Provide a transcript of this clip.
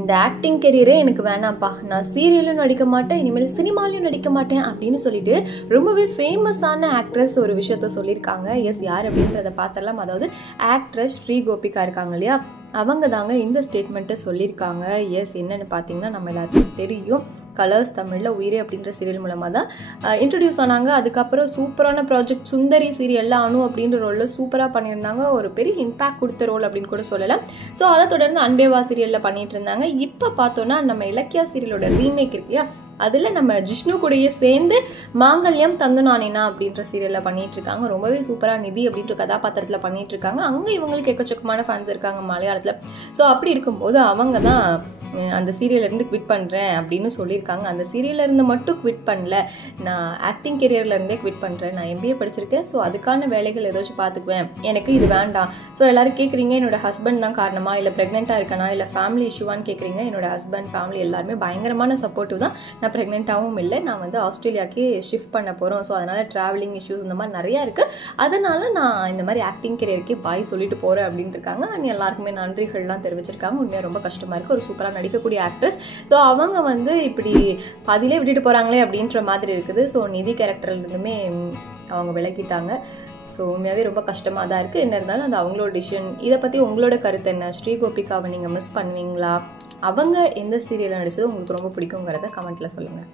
இந்த ஆக்டிங் கெரியரே எனக்கு வேணாம்ப்பா, நான் சீரியலும் நடிக்க மாட்டேன், இனிமேல் சினிமாலையும் நடிக்க மாட்டேன் அப்படின்னு சொல்லிட்டு ரொம்பவே ஃபேமஸான ஆக்ட்ரஸ் ஒரு விஷயத்த சொல்லியிருக்காங்க. எஸ், யார் அப்படின்றத பார்த்துடலாம். அதாவது ஆக்ட்ரஸ் ஸ்ரீ கோபிகா இருக்காங்க இல்லையா, அவங்க தாங்க இந்த ஸ்டேட்மெண்ட்டை சொல்லியிருக்காங்க. எஸ், என்னென்னு பார்த்தீங்கன்னா, நம்ம எல்லாருக்கும் தெரியும், கலர்ஸ் தமிழில் உயிரே அப்படின்ற சீரியல் மூலமாக தான் இன்ட்ரடியூஸ் ஆனாங்க. அதுக்கப்புறம் சூப்பரான ப்ராஜெக்ட் சுந்தரி சீரியலில் அனு அப்படின்ற ரோலில் சூப்பராக பண்ணியிருந்தாங்க. ஒரு பெரிய இம்பேக்ட் கொடுத்த ரோல் அப்படின்னு கூட சொல்லலாம். ஸோ அதை தொடர்ந்து அன்பேவா சீரியலில் பண்ணிட்டு இருந்தாங்க. இப்போ பார்த்தோன்னா நம்ம இலக்கியா சீரியலோட ரீமேக் இருக்கியா, அதில் நம்ம ஜிஷ்ணு கூடயே சேர்ந்து மாங்கல்யம் தந்து நானேனா அப்படின்ற சீரியலில் பண்ணிட்டு இருக்காங்க. ரொம்பவே சூப்பராக நிதி அப்படின்ற கதாபாத்திரத்தில் பண்ணிட்டு இருக்காங்க. அங்கே இவங்களுக்கு எக்கச்சக்கமான ஃபேன்ஸ் இருக்காங்க மலையாளத்தில். ஸோ அப்படி இருக்கும்போது அவங்க தான் அந்த சீரியல்லேருந்து குவிட் பண்ணுறேன் அப்படின்னு சொல்லியிருக்காங்க. அந்த சீரியல்லேருந்து மட்டும் குவிட் பண்ணல, நான் ஆக்டிங் கெரியர்லேருந்தே குவிட் பண்ணுறேன், நான் MBA படிச்சிருக்கேன், ஸோ அதுக்கான வேலைகள் ஏதாச்சும் பார்த்துக்குவேன், எனக்கு இது வேண்டாம். ஸோ எல்லோரும் கேட்குறீங்க என்னோட ஹஸ்பண்ட் தான் காரணமா, இல்லை ப்ரெக்னெண்ட்டாக இருக்கனா, இல்லை ஃபேமிலி இஷ்யூவான்னு கேட்குறீங்க. என்னோட ஹஸ்பண்ட் ஃபேமிலி எல்லாருமே பயங்கரமான சப்போர்ட்டிவ் தான். நான் ப்ரெக்னெண்ட்டாகவும் இல்லை, நான் வந்து ஆஸ்திரேலியாவுக்கே ஷிஃப்ட் பண்ண போகிறோம். ஸோ அதனால் ட்ராவலிங் இஷ்யூஸ் இந்த மாதிரி நிறையா இருக்குது, அதனால் நான் இந்த மாதிரி ஆக்டிங் கெரியருக்கே பாய் சொல்லிட்டு போகிறேன் அப்படின்ட்டு இருக்காங்க. அண்ட் எல்லாருக்குமே நன்றிகள்லாம் தெரிவிச்சிருக்காங்க. உண்மையாக ரொம்ப கஷ்டமாக இருக்குது, ஒரு சூப்பராக நடிக்கக்கூடிய ஆக்ட்ரஸ். ஸோ அவங்க வந்து இப்படி பாதியிலே விட்டுட்டு போகிறாங்களே அப்படின்ற மாதிரி இருக்குது. ஸோ நிதி கேரக்டர்லேருந்துமே அவங்க விலகிட்டாங்க. ஸோ உண்மையாகவே ரொம்ப கஷ்டமாக தான் இருக்குது. என்ன இருந்தாலும் அது அவங்களோட டிசிஷன். இதை பற்றி உங்களோட கருத்து என்ன? ஸ்ரீ கோபிகாவை நீங்கள் மிஸ் பண்ணுவீங்களா? அவங்க எந்த சீரியலில் நடிச்சது உங்களுக்கு ரொம்ப பிடிக்குங்கிறத கமெண்ட்டில் சொல்லுங்கள்.